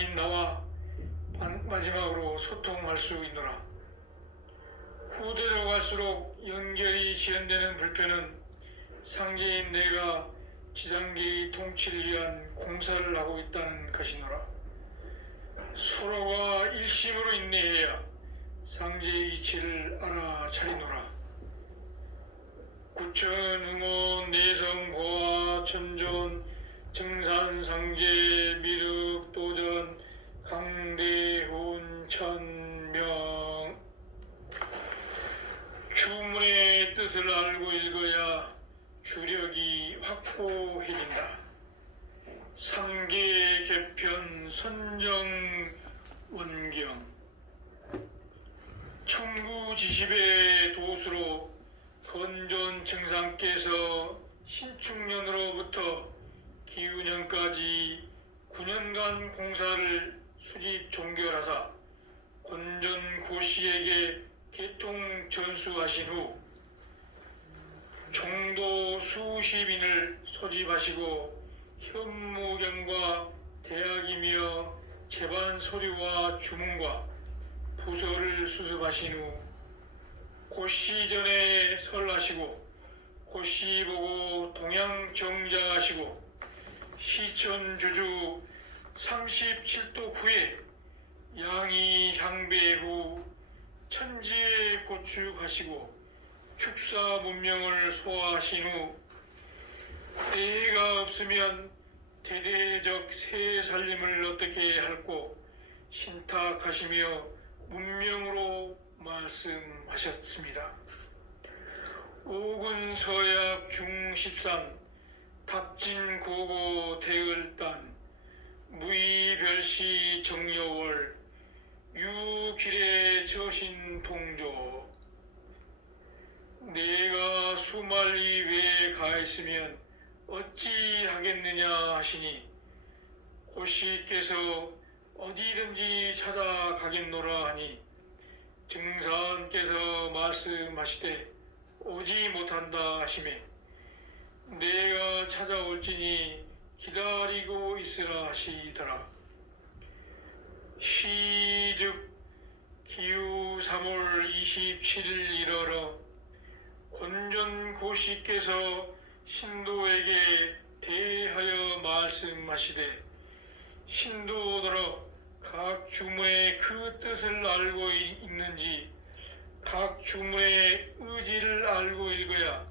아닌 나와 만- 마지막으로 소통할 수 있노라. 후대로 갈수록 연결이 지연되는 불편은 상제인 내가 지상계의 통치를 위한 공사를 하고 있다는 것이노라. 서로가 일심으로 인내해야 상제의 이치를 알아차리노라. 구천 응원 내성 보아 천존 정산 상제 미륵 도전 강대훈 천명 주문의 뜻을 알고 읽어야 주력이 확고해진다. 상계 개편 선정 원경 청구 지십의 도수로 건존 증상께서 신축년으로부터 기운년까지 9년간 공사를 수집 종결하사 건전 고씨에게 개통 전수하신 후 종도 수십인을 소집하시고 현무경과 대학이며 재반 서류와 주문과 부서를 수습하신 후 고시 전에 설하시고 고시 보고 동양 정자하시고 시천 주주 37도 후에 양이 향배 후 천지에 고축하시고 축사 문명을 소화하신 후 때가 없으면 대대적 새 살림을 어떻게 할고 신탁하시며 문명으로 말씀하셨습니다. 오군 서약 중십산 답진 고고 대을단 무이별시 정여월 유길의 저신 통조. 내가 수말리 외에 가했으면 어찌 하겠느냐 하시니 고씨께서 어디든지 찾아가겠노라 하니 증사께서 말씀하시되 오지 못한다 하시매 내가 찾아올지니 있으라 하시더라. 시즉 기후 3월 27일 일어러 권전 고씨께서 신도에게 대하여 말씀하시되 신도들어 각 주문의 그 뜻을 알고 있는지 각 주문의 의지를 알고 읽어야